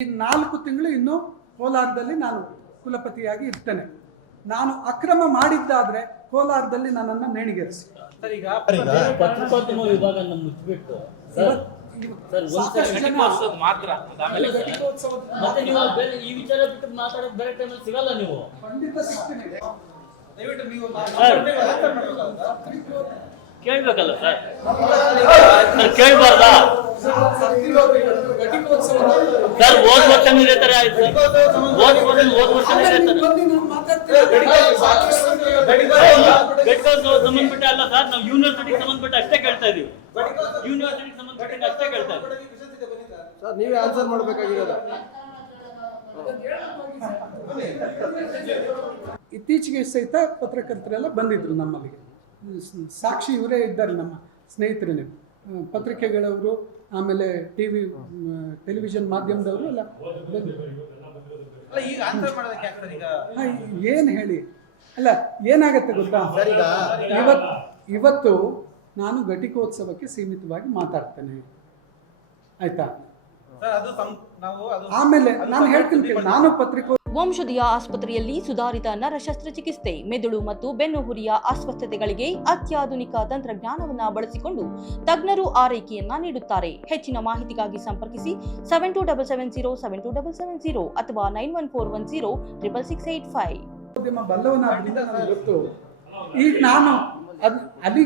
ಈ ನಾಲ್ಕು ತಿಂಗಳು ಇನ್ನು ಕೋಲಾರದಲ್ಲಿ ನಾನು ಕುಲಪತಿಯಾಗಿ ಇರ್ತೇನೆ ನಾನು ಅಕ್ರಮ ಮಾಡಿದ್ದಾದ್ರೆ ಕೋಲಾರದಲ್ಲಿ ನನ್ನನ್ನು ನೇಣಿಗೇರಿಸಿ ಸರ್ ಈಗ ಪತ್ರಿಕೋದ್ಯಮ ವಿಭಾಗನ ಮುಚ್ಚಿಬಿಟ್ಟು ಸರ್ ಸರ್ ಒಂದ್ ಸಾಕಷ್ಟು ಸೆಕೆಂಡ್ ಜನ ವರ್ಷದ ಮಾತ್ರ ಅದಾದ್ಮೇಲೆ ಅಲ್ಲ ಸರ್. ಮತ್ತೆ ನೀವು ಬೇರೆ ಈ ವಿಚಾರ ಬಿಟ್ಟು ಮಾತಾಡೋದು ಬೇರೆ ಟೈಮಲ್ಲಿ ಸಿಗಲ್ಲ ನೀವು ಖಂಡಿತ ಸಿಗ್ತೀನಿ ದಯವಿಟ್ಟು ನೀವು ಸರ್. ಕೇಳ್ಬೇಕಲ್ಲ ಸರ್ ಸರ್ ಕೇಳ್ಬಾರ್ದಾ ಸರ್ ಹೋದ್ ವರ್ಷನೂ ಇದೇ ತರ ಆಯ್ತು ಸರ್. ಹೋದ್ ವರ್ಷ ಹೋದ್ ವರ್ಷನೂ ಇದೇ ತರ ಗಡ್ಕಲ್ ಸಂಬಂಧಪಟ್ಟ ಅಲ್ಲ ಸರ್ ನಾವು ಯೂನಿವರ್ಸಿಟಿಗೆ ಸಂಬಂಧಪಟ್ಟ ಅಷ್ಟೇ ಕೇಳ್ತಾ ಇದೀವಿ. ಯೂನಿವರ್ಸಿಟಿಗೆ ಸಂಬಂಧಪಟ್ಟ ಅಷ್ಟೇ ಕೇಳ್ತಾ ಇದೀವಿ. ಸರ್ ನೀವೇ ಆನ್ಸರ್ ಮಾಡ್ಬೇಕಾಗಿರೋದು. ಇತ್ತೀಚೆಗೆ ಸಹಿತ ಪತ್ರಕರ್ತರೆಲ್ಲ ಬಂದಿದ್ರು ನಮ್ಮಲ್ಲಿಗೆ. ಸಾಕ್ಷಿ ಇವರೇ ಇದ್ದಾರೆ ನಮ್ಮ ಸ್ನೇಹಿತರೇ ಪತ್ರಿಕೆಗಳವರು ಆಮೇಲೆ ಟಿ ವಿ ಟೆಲಿವಿಷನ್ ಮಾಧ್ಯಮದವರು ಎಲ್ಲ ಏನು ಹೇಳಿ? ಅಲ್ಲ ಏನಾಗತ್ತೆ ಗೊತ್ತಾ? ಸರ್ ಈಗ ಇವತ್ ಇವತ್ತು ನಾನು ಘಟಿಕೋತ್ಸವಕ್ಕೆ ಸೀಮಿತವಾಗಿ ಮಾತಾಡ್ತೇನೆ. ಆಯ್ತಾ? ಆಮೇಲೆ ನಾನು ಹೇಳ್ತೀನಿ ನಾನು ಪತ್ರಿಕೋ ವಂಶದಿಯ ಆಸ್ಪತ್ರೆಯಲ್ಲಿ ಸುಧಾರಿತ ನರ ಮೆದುಳು ಮತ್ತು ಬೆನ್ನುಹುರಿಯ ಅಸ್ವಸ್ಥತೆಗಳಿಗೆ ಅತ್ಯಾಧುನಿಕ ತಂತ್ರಜ್ಞಾನವನ್ನ ಬಳಸಿಕೊಂಡು ತಜ್ಞರು ಆರೈಕೆಯನ್ನ ನೀಡುತ್ತಾರೆ. ಹೆಚ್ಚಿನ ಮಾಹಿತಿಗಾಗಿ ಸಂಪರ್ಕಿಸಿ seven two double seven zero seven two double seven zero ಅಥವಾ nine one four one zero triple six eight five ನಾನು ಅದು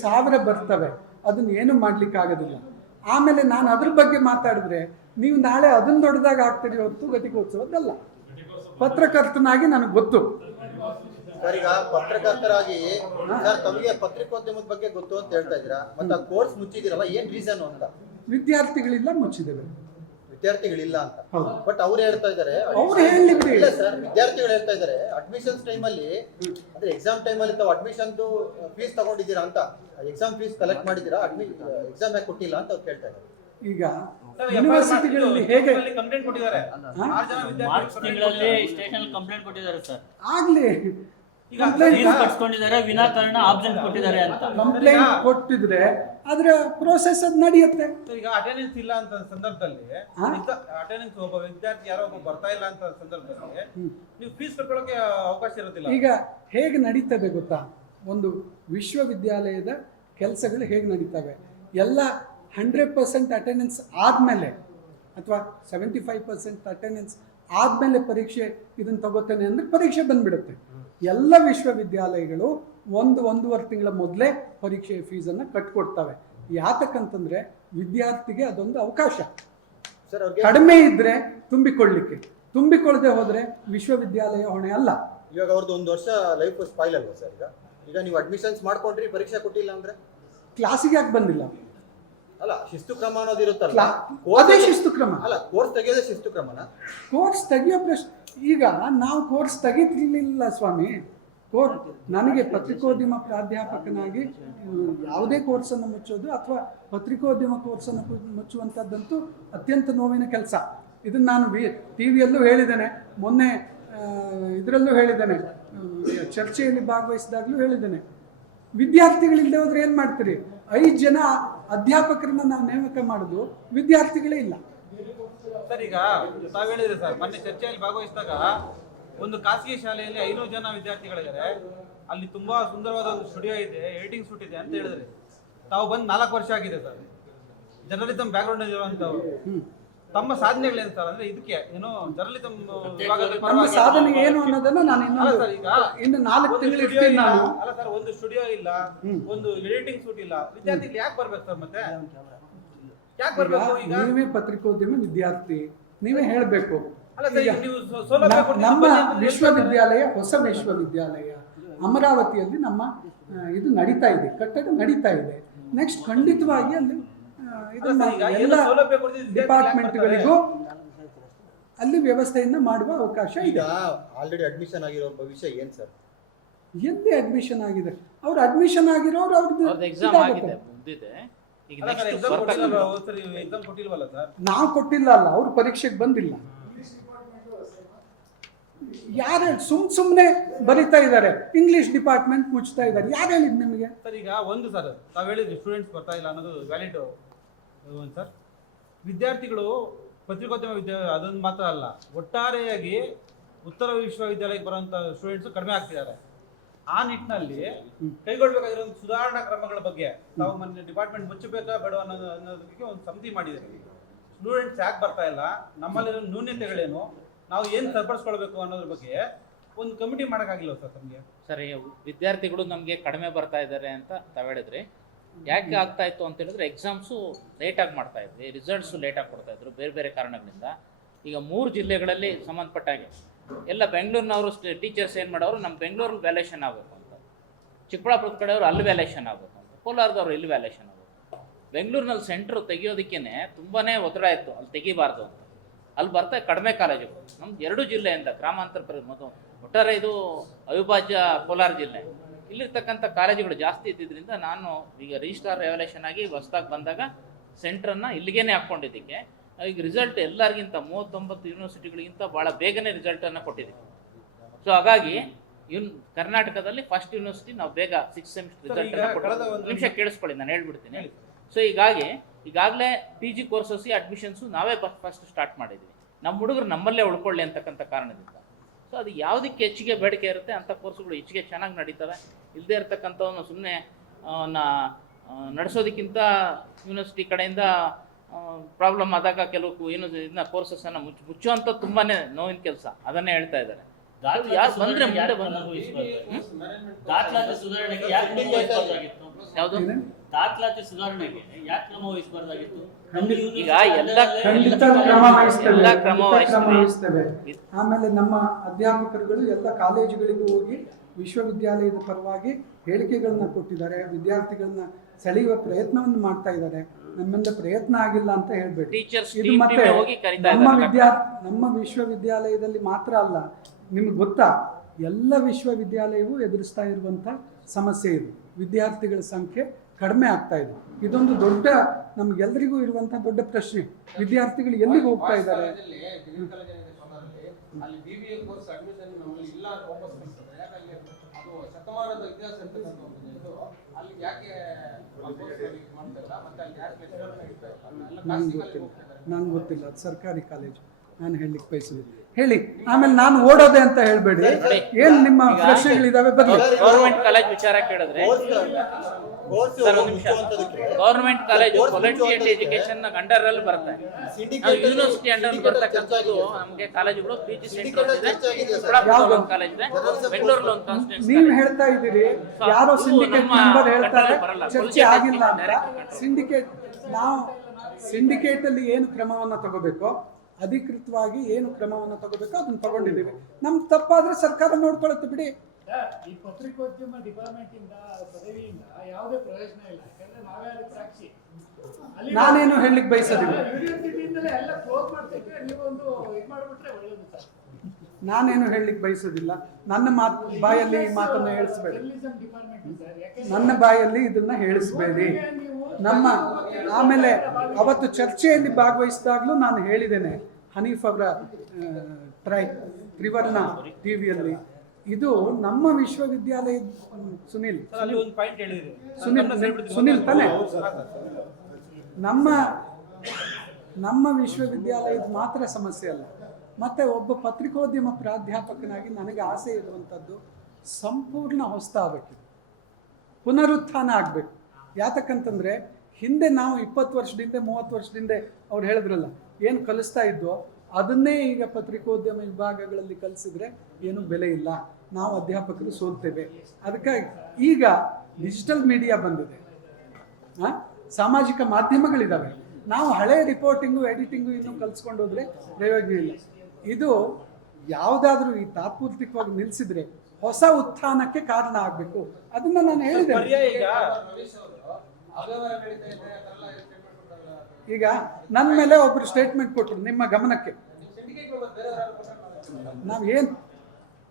ಸಾವಿರ ಬರ್ತವೆ. ಅದನ್ನ ಏನು ಮಾಡ್ಲಿಕ್ಕೆ ಆಗೋದಿಲ್ಲ ಆಮೇಲೆ ನಾನು ಅದ್ರ ಬಗ್ಗೆ ಮಾತಾಡಿದ್ರೆ ನೀವು ನಾಳೆ ಅದನ್ನ ದೊಡ್ಡದಾಗ ಆಗ್ತೀರಿ ಹೊತ್ತು ಘಟಿಕೋತ್ಸವದ್ದಲ್ಲ ಪತ್ರಕರ್ತನಾಗಿ ನನಗೆ ಗೊತ್ತು. ಸರ್ ಈಗ ಪತ್ರಕರ್ತರಾಗಿ ಸರ್ ತಮಗೆ ಪತ್ರಿಕೋದ್ಯಮದ ಬಗ್ಗೆ ಗೊತ್ತು ಅಂತ ಹೇಳ್ತಾ ಇದ್ದೀರಾ? ಮತ್ತೆ ಆ ಕೋರ್ಸ್ ಮುಚ್ಚಿದಿರಲ್ಲ ಏನ್ ರೀಸನ್ ಅಂತ? ವಿದ್ಯಾರ್ಥಿಗಳಿಲ್ಲ ಮುಚ್ಚಿದ್ದೇವೆ. ವಿದ್ಯಾರ್ಥಿಗಳಿಲ್ಲ ಅಂತ. ಬಟ್ ಅವ್ರು ಹೇಳ್ತಾ ಇದ್ದಾರೆ ಅವ್ರು ಹೇಳಿದ್ರು ಇಲ್ಲ ಸರ್ ವಿದ್ಯಾರ್ಥಿಗಳು ಹೇಳ್ತಾ ಇದ್ದಾರೆ ಅಡ್ಮಿಷನ್ಸ್ ಟೈಮ್ ಅಲ್ಲಿ ಅಂದ್ರೆ ಎಕ್ಸಾಮ್ ಟೈಮ್ ಅಲ್ಲಿ ತಾವು ಅಡ್ಮಿಷನ್ ಫೀಸ್ ತಗೊಂಡಿದ್ದೀರಾ ಅಂತ? ಎಕ್ಸಾಮ್ ಫೀಸ್ ಕಲೆಕ್ಟ್ ಮಾಡಿದ್ದೀರಾ? ಅಡ್ಮಿ ಎಕ್ಸಾಮ್ ಯಾಕೆ ಕೊಟ್ಟಿಲ್ಲ ಅಂತ ಅವ್ರು ಕೇಳ್ತಾ ಇದ್ದಾರೆ. ಈಗ ಯೂನಿವರ್ಸಿಟಿಗಳಲ್ಲಿ ಹೇಗೆ? ಕಂಪ್ಲೇಂಟ್ ಕೊಟ್ಟಿದ್ದಾರೆ. ಹಾ? ಜನ ಮಾರ್ಚ್ ವಿದ್ಯಾರ್ಥಿಗಳು ತಿಂಗಳಲ್ಲಿ ಸ್ಟೇಷನ್ ಕಂಪ್ಲೇಂಟ್ ಕೊಟ್ಟಿದ್ದಾರೆ ಸರ್. ಆಗ್ಲಿ. ಕಟ್ಸ್ಕೊಂಡಿದ್ದಾರೆ ವಿನಾಕಾರಣ ಆಬ್ಸೆಂಟ್ ಕೊಟ್ಟಿದ್ದಾರೆ ಅಂತ. ಕಂಪ್ಲೇಂಟ್ ಕೊಟ್ಟಿದ್ರೆ ಅದ್ರ ಪ್ರೋಸೆಸ್ ಅದು ನಡೆಯುತ್ತೆ. ಸರ್, ಈಗ ಅಟೆಂಡೆನ್ಸ್ ಇಲ್ಲ ಅಂತ ಸಂದರ್ಭದಲ್ಲಿ ಅಟೆಂಡೆನ್ಸ್ ಒಬ್ಬ ವಿದ್ಯಾರ್ಥಿ ಯಾರೋ ಒಬ್ಬ ಬರ್ತಾ ಇಲ್ಲ ಅಂತ ಸಂದರ್ಭದಲ್ಲಿ ನೀವು ಫೀಸ್ ಕಟ್ಕೊಳ್ಳೋಕೆ ಅವಕಾಶ ಇರೋದಿಲ್ಲ ಈಗ ಹೇಗೆ ನಡೀತದೆ ಗೊತ್ತಾ? ಒಂದು ವಿಶ್ವವಿದ್ಯಾಲಯದ ಕೆಲಸಗಳು ಹೇಗೆ ನಡೀತವೆ? ಎಲ್ಲ ಹಂಡ್ರೆಡ್ ಪರ್ಸೆಂಟ್ ಅಟೆಂಡೆನ್ಸ್ ಆದಮೇಲೆ ಅಥವಾ ಸೆವೆಂಟಿ ಫೈವ್ ಪರ್ಸೆಂಟ್ ಅಟೆಂಡೆನ್ಸ್ ಆದಮೇಲೆ ಪರೀಕ್ಷೆ ಇದನ್ನು ತಗೋತೇನೆ ಅಂದರೆ ಪರೀಕ್ಷೆ ಬಂದ್ಬಿಡುತ್ತೆ. ಎಲ್ಲ ವಿಶ್ವವಿದ್ಯಾಲಯಗಳು ಒಂದು ಒಂದೂವರೆ ತಿಂಗಳ ಮೊದಲೇ ಪರೀಕ್ಷೆ ಫೀಸನ್ನು ಕಟ್ಕೊಡ್ತವೆ. ಯಾತಕ್ಕಂತಂದರೆ ವಿದ್ಯಾರ್ಥಿಗೆ ಅದೊಂದು ಅವಕಾಶ. ಸರ್ ಅವ್ರಿಗೆ ಕಡಿಮೆ ಇದ್ದರೆ ತುಂಬಿಕೊಳ್ಳಿಕ್ಕೆ. ತುಂಬಿಕೊಳ್ಳದೆ ಹೋದರೆ ವಿಶ್ವವಿದ್ಯಾಲಯ ಹೊಣೆ ಅಲ್ಲ. ಇವಾಗ ಅವ್ರದ್ದು ಒಂದು ವರ್ಷ ಲೈಫ್ ಸ್ಪಾಯ್ಲ್ ಅಲ್ವಾ ಸರ್ ಈಗ? ಈಗ ನೀವು ಅಡ್ಮಿಷನ್ಸ್ ಮಾಡ್ಕೊಂಡ್ರಿ ಪರೀಕ್ಷೆ ಕೊಟ್ಟಿಲ್ಲ ಅಂದರೆ? ಕ್ಲಾಸಿಗೆ ಯಾಕೆ ಬಂದಿಲ್ಲ? ಅಲ್ಲ ಶಿಸ್ತು ಕ್ರಮ ಅನ್ನೋದು ಇರುತ್ತಲ್ಲ. ಅದೇ ಶಿಸ್ತು ಕ್ರಮ ಅಲ್ಲ ಕೋರ್ಸ್ ತೆಗೆಯೋದೇ ಶಿಸ್ತು ಕ್ರಮನ ಕೋರ್ಸ್ ತೆಗಿಯೋ ಪ್ರಶ್ನೆ ಈಗ ನಾವು ಕೋರ್ಸ್ ತೆಗಿತಿರ್ಲಿಲ್ಲ ಸ್ವಾಮಿ. ಕೋರ್ ನನಗೆ ಪತ್ರಿಕೋದ್ಯಮ ಪ್ರಾಧ್ಯಾಪಕನಾಗಿ ಯಾವುದೇ ಕೋರ್ಸನ್ನು ಮುಚ್ಚೋದು ಅಥವಾ ಪತ್ರಿಕೋದ್ಯಮ ಕೋರ್ಸನ್ನು ಮುಚ್ಚುವಂಥದ್ದಂತೂ ಅತ್ಯಂತ ನೋವಿನ ಕೆಲಸ. ಇದನ್ನು ನಾನು ವಿ ಟಿ ವಿಯಲ್ಲೂ ಹೇಳಿದ್ದೇನೆ. ಮೊನ್ನೆ ಇದರಲ್ಲೂ ಹೇಳಿದ್ದೇನೆ. ಚರ್ಚೆಯಲ್ಲಿ ಭಾಗವಹಿಸಿದಾಗಲೂ ಹೇಳಿದ್ದೇನೆ. ವಿದ್ಯಾರ್ಥಿಗಳಿಲ್ಲದೆ ಹೋದ್ರೆ ಏನು ಮಾಡ್ತೀರಿ? ಐದು ಜನ ಅಧ್ಯಾಪಕರನ್ನ ನಾವು ನೇಮಕ ಮಾಡೋದು ವಿದ್ಯಾರ್ಥಿಗಳೇ ಇಲ್ಲ. ಸರ್, ಈಗ ತಾವ್ ಹೇಳಿದ್ರೆ ಸರ್, ಮೊನ್ನೆ ಚರ್ಚೆಯಲ್ಲಿ ಭಾಗವಹಿಸಿದಾಗ ಒಂದು ಖಾಸಗಿ ಶಾಲೆಯಲ್ಲಿ ಐನೂರು ಜನ ವಿದ್ಯಾರ್ಥಿಗಳಿದ್ದಾರೆ. ಅಲ್ಲಿ ತುಂಬಾ ಸುಂದರವಾದ ಒಂದು ಸ್ಟುಡಿಯೋ ಇದೆ, ಎಡಿಟಿಂಗ್ ಸೂಟ್ ಇದೆ ಅಂತ ಹೇಳಿದ್ರಿ. ತಾವು ಬಂದು ನಾಲ್ಕು ವರ್ಷ ಆಗಿದೆ ಸರ್. Journalism background ಇರುವಂತವ್ರು. ತಮ್ಮ ಸಾಧನೆಗಳೇನು ಸರ್? ಅಂದ್ರೆ ಇದಕ್ಕೆ ಏನೋ ಜರ್ನಲಿಸಮ್ ವಿಭಾಗದ ನಮ್ಮ ಪರವಾಗಿ ಸಾಧನೆ ಏನು ಅನ್ನೋದನ್ನ ನಾನು ಇನ್ನೊಂದು ಸರ್ ಈಗ ಇನ್ನು ನಾಲ್ಕು ಒಂದು ತಿಂಗಳು ಸ್ಟುಡಿಯೋ ಇರ್ತೀನಿ ಇಲ್ಲ. ನಾನು. ಅಲ್ಲ ಸರ್ ಒಂದು ಸ್ಟುಡಿಯೋ ಇಲ್ಲ. ಒಂದು ಎಡಿಟಿಂಗ್ ಸೂಟ್ ಇಲ್ಲ. ವಿದ್ಯಾರ್ಥಿಗಳು ಯಾಕೆ ಬರ್ಬೇಕು ಸರ್ ಮತ್ತೆ? ಯಾಕೆ ಬರ್ಬೇಕು? ಈಗ? ನೀವೇ ಪತ್ರಿಕೋದ್ಯಮ ವಿದ್ಯಾರ್ಥಿ. ನೀವೇ ಹೇಳಬೇಕು. ಅಲ್ಲ ಸರ್ ನೀವು ನಮ್ಮ. ವಿಶ್ವವಿದ್ಯಾಲಯ ಹೊಸ ವಿಶ್ವವಿದ್ಯಾಲಯ. ಅಮರಾವತಿಯಲ್ಲಿ ನಮ್ಮ ಇದು ನಡೀತಾ ಇದೆ. ಕಟ್ಟಡ ನಡೀತಾ ಇದೆ. ನೆಕ್ಸ್ಟ್ ಖಂಡಿತವಾಗಿ ಅಲ್ಲಿ ಎಲ್ಲ ಡಿಪಾರ್ಟ್ಮೆಂಟ್ಗಳಿಗೂ ಅಲ್ಲಿ ವ್ಯವಸ್ಥೆಯನ್ನು ಮಾಡುವ ಅವಕಾಶ ಈಗ ಇದೆ. ಆಲ್ರೆಡಿ ಅಡ್ಮಿಷನ್ ಆಗಿರೋ ಭವಿಷ್ಯ ಏನ್ ಸರ್? ಎಲ್ಲಿ ಅಡ್ಮಿಷನ್ ಆಗಿದೆ? ಅವ್ರು ಅಡ್ಮಿಷನ್ ಆಗಿರೋರು ಅವ್ರದ್ದು ಇದಾಗುತ್ತೆ. ಮುಗ್ದಿದೆ ಈಗ ನೆಕ್ಸ್ಟ್ ಕೊಟ್ಟಿಲ್ವಲ್ಲ, ಸರಿ? ನಾವು ಕೊಟ್ಟಿಲ್ಲ ಅಲ್ಲ ಅವ್ರ ಪರೀಕ್ಷೆಗೆ ಬಂದಿಲ್ಲ. ಯಾರು ಸುಮ್ ಸುಮ್ಮನೆ ಬರಿತಾ ಇದ್ದಾರೆ ಇಂಗ್ಲಿಷ್ ಡಿಪಾರ್ಟ್ಮೆಂಟ್ ಮುಚ್ತಾ ಇದ್ದಾರೆ. ಯಾರು ಹೇಳಿದ್ ನಿಮಗೆ? ಸರ್ ಈಗ ಒಂದು ಸರ್ ತಾವು ಹೇಳಿದ್ರಿ ಸ್ಟೂಡೆಂಟ್ಸ್ ಬರ್ತಾ ಇಲ್ಲ ಅನ್ನೋದು ವ್ಯಾಲಿಡ್ ಸರ್? ವಿದ್ಯಾರ್ಥಿಗಳು ಪತ್ರಿಕೋದ್ಯಮ ವಿದ್ಯಾ, ಅದೊಂದು ಮಾತ್ರ ಅಲ್ಲ, ಒಟ್ಟಾರೆಯಾಗಿ ಉತ್ತರ ವಿಶ್ವವಿದ್ಯಾಲಯಕ್ಕೆ ಬರುವಂತ ಸ್ಟೂಡೆಂಟ್ಸ್ ಕಡಿಮೆ ಆಗ್ತಿದ್ದಾರೆ. ಆ ನಿಟ್ಟಿನಲ್ಲಿ ಕೈಗೊಳ್ಳಬೇಕಾಗಿರೋ ಒಂದು ಸುಧಾರಣಾ ಕ್ರಮಗಳ ಬಗ್ಗೆ ತಾವು ಮೊನ್ನೆ ಡಿಪಾರ್ಟ್ಮೆಂಟ್ ಮುಚ್ಚಬೇಕಾ ಬೇಡ ಅನ್ನೋದು ಅನ್ನೋದಕ್ಕೆ ಒಂದು ಸಮಿತಿ ಮಾಡಿದ್ದಾರೆ. ಸ್ಟೂಡೆಂಟ್ಸ್ ಯಾಕೆ ಬರ್ತಾ ಇಲ್ಲ? ನಮ್ಮಲ್ಲಿರೋ ನ್ಯೂನ್ಯತೆಗಳೇನು ನಾವು ಏನು ಸರಿಪಡಿಸ್ಕೊಳ್ಬೇಕು ಅನ್ನೋದ್ರ ಬಗ್ಗೆ ಒಂದು ಕಮಿಟಿ ಮಾಡೋಕ್ಕಾಗಿಲ್ಲ ಸರ್ ತಮಗೆ? ಸರಿ ವಿದ್ಯಾರ್ಥಿಗಳು ನಮಗೆ ಕಡಿಮೆ ಬರ್ತಾ ಇದ್ದಾರೆ ಅಂತ ತಾವು ಹೇಳಿದ್ರಿ. ಯಾಕೆ ಆಗ್ತಾ ಇತ್ತು ಅಂತ ಹೇಳಿದ್ರೆ ಎಕ್ಸಾಮ್ಸು ಲೇಟಾಗಿ ಮಾಡ್ತಾ ಇದ್ವಿ ರಿಸಲ್ಟ್ಸು ಲೇಟಾಗಿ ಕೊಡ್ತಾ ಇದ್ರು ಬೇರೆ ಬೇರೆ ಕಾರಣಗಳಿಂದ. ಈಗ ಮೂರು ಜಿಲ್ಲೆಗಳಲ್ಲಿ ಸಂಬಂಧಪಟ್ಟಾಗೆ ಎಲ್ಲ ಬೆಂಗಳೂರಿನವರು ಟೀಚರ್ಸ್ ಏನು ಮಾಡೋರು ನಮ್ಮ ಬೆಂಗಳೂರಲ್ಲಿ ವ್ಯಾಲ್ಯೂಷನ್ ಆಗಬೇಕು ಅಂತ. ಚಿಕ್ಕಬಳ್ಳಾಪುರದ ಕಡೆಯವರು ಅಲ್ಲಿ ವ್ಯಾಲ್ಯೂಷನ್ ಆಗಬೇಕು ಅಂತ. ಕೋಲಾರದವರು ಇಲ್ಲಿ ವ್ಯಾಲ್ಯೂಷನ್ ಆಗಬೇಕು ಬೆಂಗಳೂರಿನಲ್ಲಿ ಸೆಂಟ್ರ್ ತೆಗಿಯೋದಕ್ಕೇ ತುಂಬಾ ಒತ್ತಡ ಇತ್ತು. ಅಲ್ಲಿ ತೆಗಿಬಾರ್ದು ಅಂತ. ಅಲ್ಲಿ ಬರ್ತಾ ಕಡಿಮೆ ಕಾಲೇಜುಗಳು ನಮ್ದು ಎರಡು ಜಿಲ್ಲೆಯಿಂದ ಗ್ರಾಮಾಂತರ ಮೊದಲು ಒಟ್ಟಾರೆ ಇದು ಅವಿಭಾಜ್ಯ ಕೋಲಾರ ಜಿಲ್ಲೆ. ಇಲ್ಲಿರ್ತಕ್ಕಂಥ ಕಾಲೇಜುಗಳು ಜಾಸ್ತಿ ಇದ್ದಿದ್ದರಿಂದ ನಾನು ಈಗ ರಿಜಿಸ್ಟ್ರಾರ್ ರೆವಲ್ಯೂಷನ್ ಆಗಿ ಹೊಸ್ದಾಗಿ ಬಂದಾಗ ಸೆಂಟ್ರನ್ನು ಇಲ್ಲಿಗೇನೆ ಹಾಕ್ಕೊಂಡಿದ್ದಕ್ಕೆ. ಈಗ ರಿಸಲ್ಟ್ ಎಲ್ಲರಿಗಿಂತ ಮೂವತ್ತೊಂಬತ್ತು ಯೂನಿವರ್ಸಿಟಿಗಳಿಗಿಂತ ಭಾಳ ಬೇಗನೆ ರಿಸಲ್ಟನ್ನು ಕೊಟ್ಟಿದ್ದೀವಿ. ಸೊ ಹಾಗಾಗಿ ಇವ್ನು ಕರ್ನಾಟಕದಲ್ಲಿ ಫಸ್ಟ್ ಯೂನಿವರ್ಸಿಟಿ ನಾವು ಬೇಗ ಸಿಕ್ಸ್ ಸೆಮಿಸ್ಟರ್ ರಿಸಲ್ಟ್ ನಿಮಿಷ ಕೇಳಿಸ್ಕೊಳ್ಳಿ ನಾನು ಹೇಳ್ಬಿಡ್ತೀನಿ. ಹೇಳಿ. ಸೊ ಹೀಗಾಗಿ ಈಗಾಗಲೇ ಪಿ ಜಿ ಕೋರ್ಸಸ್ ಅಡ್ಮಿಷನ್ಸು ನಾವೇ ಫಸ್ಟ್ ಸ್ಟಾರ್ಟ್ ಮಾಡಿದ್ವಿ ನಮ್ಮ ಹುಡುಗರು ನಮ್ಮಲ್ಲೇ ಉಳ್ಕೊಳ್ಳಿ ಅಂತಕ್ಕಂಥ ಕಾರಣದಿಂದ. ಸೊ ಅದು ಯಾವುದಕ್ಕೆ ಹೆಚ್ಚಿಗೆ ಬೇಡಿಕೆ ಇರುತ್ತೆ ಅಂಥ ಕೋರ್ಸ್ಗಳು ಹೆಚ್ಚಿಗೆ ಚೆನ್ನಾಗಿ ನಡೀತವೆ. ಇಲ್ಲದೆ ಇರತಕ್ಕಂಥವನ್ನ ಸುಮ್ಮನೆ ನಡೆಸೋದಕ್ಕಿಂತ ಯೂನಿವರ್ಸಿಟಿ ಕಡೆಯಿಂದ ಪ್ರಾಬ್ಲಮ್ ಆದಾಗ ಕೆಲವು ಏನು ಇದನ್ನ ಕೋರ್ಸಸ್ಸನ್ನು ಮುಚ್ಚ ಮುಚ್ಚುವಂಥ ತುಂಬಾ ನೋವಿನ ಕೆಲಸ. ಅದನ್ನೇ ಹೇಳ್ತಾ ಇದ್ದಾರೆ. ಬಂದ್ರೆ ಮುಂದೆ ಯಾಕೆ ಯಾವುದು? ದಾಖಲಾತಿ ಸುಧಾರಣೆಗೆ ಯಾಕೆ ಕ್ರಮ ವಹಿಸಬಾರ್ದಾಗಿತ್ತು ಈಗ ಎಲ್ಲ ಖಂಡಿತ ಕ್ರಮ ವಹಿಸ್ತೇವೆ ಎಲ್ಲ ಕ್ರಮ ವಹಿಸ್ತೇವೆ. ಆಮೇಲೆ ನಮ್ಮ ಅಧ್ಯಾಪಕರುಗಳು ಎಲ್ಲ ಕಾಲೇಜುಗಳಿಗೂ ಹೋಗಿ ವಿಶ್ವವಿದ್ಯಾಲಯದ ಪರವಾಗಿ ಹೇಳಿಕೆಗಳನ್ನ ಕೊಟ್ಟಿದ್ದಾರೆ ವಿದ್ಯಾರ್ಥಿಗಳನ್ನ ಸೆಳೆಯುವ ಪ್ರಯತ್ನವನ್ನು ಮಾಡ್ತಾ ಇದ್ದಾರೆ. ನಮ್ಮಿಂದ ಪ್ರಯತ್ನ ಆಗಿಲ್ಲ ಅಂತ ಹೇಳ್ಬೇಕು ಇದು ಮತ್ತೆ ನಮ್ಮ ವಿದ್ಯಾ ನಮ್ಮ ವಿಶ್ವವಿದ್ಯಾಲಯದಲ್ಲಿ ಮಾತ್ರ ಅಲ್ಲ ನಿಮ್ಗೆ ಗೊತ್ತಾ ಎಲ್ಲ ವಿಶ್ವವಿದ್ಯಾಲಯವೂ ಎದುರಿಸ್ತಾ ಇರುವಂತ ಸಮಸ್ಯೆ ಇದು. ವಿದ್ಯಾರ್ಥಿಗಳ ಸಂಖ್ಯೆ ಕಡಿಮೆ ಆಗ್ತಾ ಇದೆ. ಇದೊಂದು ದೊಡ್ಡ ನಮಗೆಲ್ಲರಿಗೂ ಇರುವಂತಹ ದೊಡ್ಡ ಪ್ರಶ್ನೆ. ವಿದ್ಯಾರ್ಥಿಗಳು ಎಲ್ಲಿಗೆ ಹೋಗ್ತಾ ಇದ್ದಾರೆ? ನಂಗೆ ಗೊತ್ತಿಲ್ಲ ಹೋಗ್ತಾ ಇದ್ದಾರೆ. ನಂಗೆ ಗೊತ್ತಿಲ್ಲ. ಅದು ಸರ್ಕಾರಿ ಕಾಲೇಜು ನಾನು ಹೇಳಲಿಕ್ಕೆ ಬಯಸಿದೆ ಹೇಳಿ ಆಮೇಲೆ ನಾನು ಓಡೋದೆ ಅಂತ ಹೇಳಬೇಡಿ. ಏನ್ ನಿಮ್ಮ ಪ್ರಶ್ನೆಗಳಿದಾವೆ? ಬರಲಿ. ಗೌರ್ಮೆಂಟ್ ಕಾಲೇಜ್ ವಿಚಾರ ಕೇಳಿದ್ರೆ ಕೋರ್ಸ್ ಸರ್ ಒಂದು ನಿಮಿಷ. Government college collegiate education under ಅಲ್ಲಿ ಬರುತ್ತೆ. ನಾವು ಯೂನಿವರ್ಸಿಟಿ ಅಂಡರ್ ಬರ್ತಕ್ಕಂಥದ್ದು ನಮಗೆ ಕಾಲೇಜುಗಳು ಪಿ ಜಿ ಸೆಂಟರ್ ಒಂದು ಕಾಲೇಜ್ ಇದೆ. ಬೆಂಗಳೂರಲ್ಲಿ ಒಂದು ಕಾನ್ಸ್ಟಿಟ್ಯೂನ್ಸಿ ನೀವ್ ಹೇಳ್ತಾ ಇದ್ದೀರಿ ಯಾರೋ ಸಿಂಡಿಕೇಟ್ ಮೆಂಬರ್ ಹೇಳ್ತಾರೆ ಚರ್ಚೆ ಆಗಿಲ್ಲ ಅಂದ್ರೆ. ಸಿಂಡಿಕೇಟ್ ನಾವು ಸಿಂಡಿಕೇಟ್ ಅಲ್ಲಿ ಏನು ಕ್ರಮವನ್ನ ತಗೋಬೇಕೋ? ಅಧಿಕೃತವಾಗಿ ಏನು ಕ್ರಮವನ್ನ ತಗೋಬೇಕೋ ಅದನ್ನ ತಗೊಂಡಿದ್ದೀವಿ. ನಮ್ ತಪ್ಪಾದ್ರೆ ಸರ್ಕಾರ ನೋಡ್ಕೊಳತ್ತೆ ಬಿಡಿ. ಈ ಪತ್ರಿಕೋದ್ಯಮ ಡಿಪಾರ್ಟ್ಮೆಂಟ್ ಇಂದ ಪದವಿಯಿಂದ ಯಾವುದೇ ಪ್ರಯೋಜನ ಇಲ್ಲ. ಯಾಕಂದ್ರೆ ನಾವೇ ಅದಕ್ಕೆ ಸಾಕ್ಷಿ. ನಾನೇನು ಹೇಳಲಿಕ್ಕೆ ಬಯಸೋದಿಲ್ಲ. ಯೂನಿವರ್ಸಿಟಿಯಿಂದಲೇ ಎಲ್ಲ ಕ್ಲೋಸ್ ಮಾಡ್ತಿದ್ರೆ ನೀವೊಂದು ಇದು ಮಾಡ್ಬಿಟ್ರೆ ಒಳ್ಳೇದು ಸರ್. ನಾನೇನು ಹೇಳಲಿಕ್ಕೆ ಬಯಸೋದಿಲ್ಲ. ನನ್ನ ಮಾತು ಬಾಯಲ್ಲಿ ಈ ಮಾತನ್ನ ಹೇಳಿಸ್ಬೇಡಿ. ನನ್ನ ಬಾಯಲ್ಲಿ ಇದನ್ನ ಹೇಳಿಸ್ಬೇಡಿ. ನಮ್ಮ ಆಮೇಲೆ ಅವತ್ತು ಚರ್ಚೆಯಲ್ಲಿ ಭಾಗವಹಿಸಿದಾಗಲೂ ನಾನು ಹೇಳಿದ್ದೇನೆ ಹನೀಫ್ ಅವರ ಟ್ರೈ ತ್ರಿವರ್ಣ ಟಿವಿಯಲ್ಲಿ. ಇದು ನಮ್ಮ ವಿಶ್ವವಿದ್ಯಾಲಯ ಸುನಿಲ್. ಸುನಿಲ್ ಸುನಿಲ್ ತಾನೆ. ನಮ್ಮ ನಮ್ಮ ವಿಶ್ವವಿದ್ಯಾಲಯದ ಮಾತ್ರ ಸಮಸ್ಯೆ ಅಲ್ಲ. ಮತ್ತೆ ಒಬ್ಬ ಪತ್ರಿಕೋದ್ಯಮ ಪ್ರಾಧ್ಯಾಪಕನಾಗಿ ನನಗೆ ಆಸೆ ಇರುವಂಥದ್ದು ಸಂಪೂರ್ಣ ಹೊಸ್ತಾಗಬೇಕು ಪುನರುತ್ಥಾನ ಆಗಬೇಕು. ಯಾತಕ್ಕಂತಂದ್ರೆ, ಹಿಂದೆ ನಾವು ಇಪ್ಪತ್ತು ವರ್ಷದಿಂದ, ಮೂವತ್ತು ವರ್ಷದಿಂದ ಅವ್ರು ಹೇಳಿದ್ರಲ್ಲ, ಏನು ಕಲಿಸ್ತಾ ಇದ್ದೋ ಅದನ್ನೇ ಈಗ ಪತ್ರಿಕೋದ್ಯಮ ವಿಭಾಗಗಳಲ್ಲಿ ಕಲಿಸಿದ್ರೆ ಏನು ಬೆಲೆ ಇಲ್ಲ. ನಾವು ಅಧ್ಯಾಪಕರು ಸೋಲ್ತೇವೆ. ಅದಕ್ಕಾಗಿ ಈಗ ಡಿಜಿಟಲ್ ಮೀಡಿಯಾ ಬಂದಿದೆ? ಸಾಮಾಜಿಕ ಮಾಧ್ಯಮಗಳಿದ್ದಾವೆ ನಾವು ಹಳೆ ರಿಪೋರ್ಟಿಂಗು, ಎಡಿಟಿಂಗು ಇನ್ನೂ ಕಲ್ಸ್ಕೊಂಡು ಹೋದ್ರೆ ಪ್ರಯೋಜನ ಇಲ್ಲ. ಇದು ಯಾವುದಾದ್ರೂ ಈ ತಾತ್ಪೂರ್ತಿಕವಾಗಿ ನಿಲ್ಲಿಸಿದ್ರೆ ಹೊಸ ಉತ್ಥಾನಕ್ಕೆ ಕಾರಣ ಆಗಬೇಕು. ಅದನ್ನ ನಾನು ಹೇಳಿದೆ ಈಗ ನನ್ನ ಮೇಲೆ ಒಬ್ರು ಸ್ಟೇಟ್ಮೆಂಟ್ ಕೊಟ್ಟರು ನಿಮ್ಮ ಗಮನಕ್ಕೆ. ನಾವು ಏನು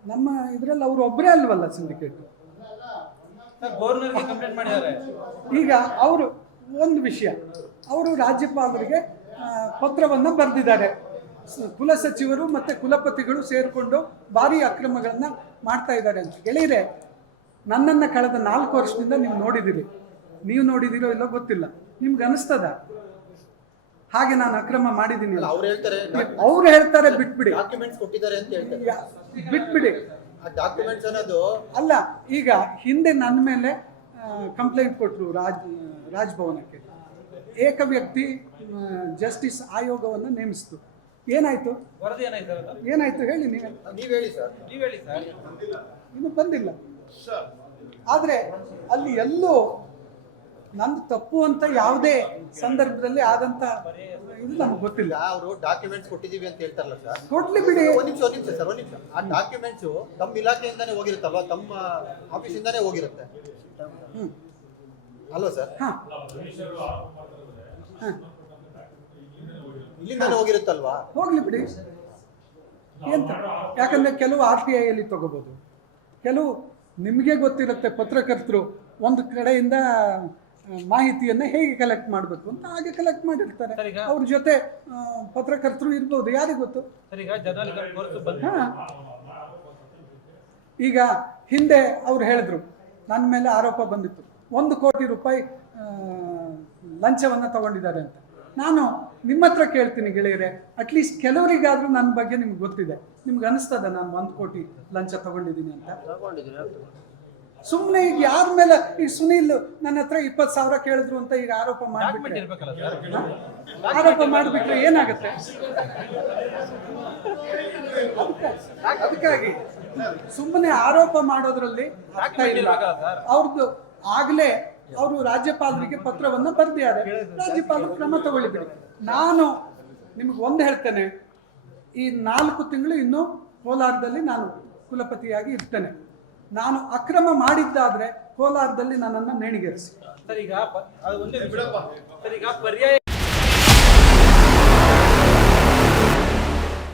ನಮ್ಮ ಇದರಲ್ಲಿ ಅವರು ಒಬ್ಬರೇ ಅಲ್ವಲ್ಲ ಸಿಂಡಿಕೇಟ್ ಈಗ ಅವರು ಒಂದು ವಿಷಯ, ಅವರು ರಾಜ್ಯಪಾಲರಿಗೆ ಪತ್ರವನ್ನ ಬರೆದಿದ್ದಾರೆ. ಕುಲಸಚಿವರು ಮತ್ತೆ ಕುಲಪತಿಗಳು ಸೇರಿಕೊಂಡು ಭಾರಿ ಅಕ್ರಮಗಳನ್ನ ಮಾಡ್ತಾ ಇದ್ದಾರೆ ಅಂತ. ಗೆಳೆಯರೆ, ನನ್ನನ್ನು ಕಳೆದ ನಾಲ್ಕು ವರ್ಷದಿಂದ ನೀವು ನೋಡಿದ್ದೀರಿ. ನೀವು ನೋಡಿದಿರೋ ಇಲ್ಲೋ ಗೊತ್ತಿಲ್ಲ. ನಿಮ್ಗೆ ಅನಿಸ್ತದ? ಹಾಗೆ ನಾನು ಅಕ್ರಮ ಮಾಡಿದ್ದೀನಿ. ಅವ್ರು ಹೇಳ್ತಾರೆ ಅವ್ರು ಹೇಳ್ತಾರೆ ಬಿಟ್ಬಿಡಿ. ಡಾಕ್ಯುಮೆಂಟ್ಸ್ ಕೊಟ್ಟಿದ್ದಾರೆ ಅಂತ ಹೇಳ್ತಾರೆ. ಯಾ- ಬಿಟ್ಬಿಡಿ. ಆ ಡಾಕ್ಯುಮೆಂಟ್ಸ್ ಅನ್ನೋದು ಅಲ್ಲ ಈಗ ಹಿಂದೆ ನನ್ನ ಮೇಲೆ ಕಂಪ್ಲೇಂಟ್ ಕೊಟ್ಟರು ರಾಜ್ ರಾಜ್ಭವನಕ್ಕೆ. ಏಕ ವ್ಯಕ್ತಿ ಜಸ್ಟಿಸ್ ಆಯೋಗವನ್ನು ನೇಮಿಸ್ತು. ಏನಾಯ್ತು? ಏನಾಯ್ತು ಹೇಳಿ ನೀವೇ. ನೀವು ಹೇಳಿ ಸರ್. ನೀವು ಹೇಳಿ ಸರ್. ಇನ್ನು ಬಂದಿಲ್ಲ. ಆದರೆ ಅಲ್ಲಿ ಎಲ್ಲೂ ನಂದು ತಪ್ಪು ಅಂತ ಯಾವುದೇ ಸಂದರ್ಭದಲ್ಲಿ ಆದಂತ ಇದು ನಮ್ಗೆ ಗೊತ್ತಿಲ್ಲ. ಅವರು ಡಾಕ್ಯುಮೆಂಟ್ಸ್ ಕೊಟ್ಟಿದೀವಿ ಅಂತ ಹೇಳ್ತಾರಲ್ಲ ಸರ್. ಕೊಡ್ಲಿ ಬಿಡಿ. ಒಂದ್ ನಿಮಿಷ ಒಂದ್ ನಿಮಿಷ ಸರ್ ಒಂದ್ ನಿಮಿಷ. ಆ ಡಾಕ್ಯುಮೆಂಟ್ಸ್ ತಮ್ಮ ಇಲಾಖೆಯಿಂದಾನೇ ಹೋಗಿರುತ್ತಲ್ವಾ? ತಮ್ಮ ಆಫೀಸಿಂದಾನೇ ಹೋಗಿರುತ್ತೆ. ಹ್ಮ್. ಅಲ್ವಾ ಸರ್? ಹಾ. ಹಾ. ಇಲ್ಲಿಂದಾನೇ ಹೋಗಿರುತ್ತಲ್ವಾ? ಹೋಗ್ಲಿ ಬಿಡಿ. ಎಂತ? ಯಾಕಂದ್ರೆ ಕೆಲವು ಆರ್ ಟಿ ಐಯಲ್ಲಿ ತಗೋಬೋದು. ಕೆಲವು ನಿಮಗೆ ಗೊತ್ತಿರುತ್ತೆ ಪತ್ರಕರ್ತರು. ಒಂದು ಕಡೆಯಿಂದ ಮಾಹಿತಿಯನ್ನ ಹೇಗೆ ಕಲೆಕ್ಟ್ ಮಾಡಬೇಕು ಅಂತ ಹಾಗೆ ಕಲೆಕ್ಟ್ ಮಾಡಿರ್ತಾರೆ. ಅವ್ರ ಜೊತೆ ಆ, ಪತ್ರಕರ್ತರು ಇರ್ಬೋದು ಯಾರಿಗೆ ಗೊತ್ತು. ಸರ್ ಈಗ ಹಿಂದೆ ಅವ್ರು ಹೇಳಿದ್ರು ನನ್ನ ಮೇಲೆ ಆರೋಪ ಬಂದಿತ್ತು. ಒಂದು ಕೋಟಿ ರೂಪಾಯಿ ಲಂಚವನ್ನು ತಗೊಂಡಿದ್ದಾರೆ ಅಂತ. ನಾನು ನಿಮ್ಮ ಹತ್ರ ಕೇಳ್ತೀನಿ ಗೆಳೆಯರೆ ಅಟ್ಲೀಸ್ಟ್ ಕೆಲವರಿಗಾದ್ರೂ ನನ್ನ ಬಗ್ಗೆ ನಿಮ್ಗೆ ಗೊತ್ತಿದೆ. ನಿಮ್ಗೆ ಅನಿಸ್ತದ ನಾನು ಒಂದು ಕೋಟಿ ಲಂಚ ತಗೊಂಡಿದ್ದೀನಿ ಅಂತ? ಸುಮ್ಮನೆ ಈಗ ಯಾರ ಮೇಲೆ ಈಗ ಸುನೀಲ್ ನನ್ನ ಹತ್ರ ಇಪ್ಪತ್ತು ಸಾವಿರ ಕೇಳಿದ್ರು ಅಂತ ಈಗ ಆರೋಪ ಮಾಡಿಬಿಟ್ಟು ಮಾಡಿಬಿಟ್ರೆ ಆರೋಪ ಮಾಡಿಬಿಟ್ರೆ ಏನಾಗುತ್ತೆ? ಅದಕ್ಕಾಗಿ ಸುಮ್ಮನೆ ಆರೋಪ ಮಾಡೋದ್ರಲ್ಲಿ ಅರ್ಥ ಇಲ್ಲ. ಅವ್ರದ್ದು ಆಗ್ಲೇ ಅವರು ರಾಜ್ಯಪಾಲರಿಗೆ ಪತ್ರವನ್ನ ಬರ್ದಿದ್ದಾರೆ. ರಾಜ್ಯಪಾಲರು ಕ್ರಮ ತಗೊಳ್ಳಿಬಿಡಿ. ನಾನು ನಿಮ್ಗೆ ಒಂದು ಹೇಳ್ತೇನೆ. ಈ ನಾಲ್ಕು ತಿಂಗಳು ಇನ್ನು ಕೋಲಾರದಲ್ಲಿ ನಾನು ಕುಲಪತಿಯಾಗಿ ಇರ್ತೇನೆ. ನಾನು ಅಕ್ರಮ ಮಾಡಿದ್ದಾದ್ರೆ ಕೋಲಾರದಲ್ಲಿ ನನ್ನನ್ನು ನೇಣಿಗೇರಿಸಿ. ಸರಿ ಈಗ ಒಂದೇ ಸರ್ ಈಗ ಪರ್ಯಾಯ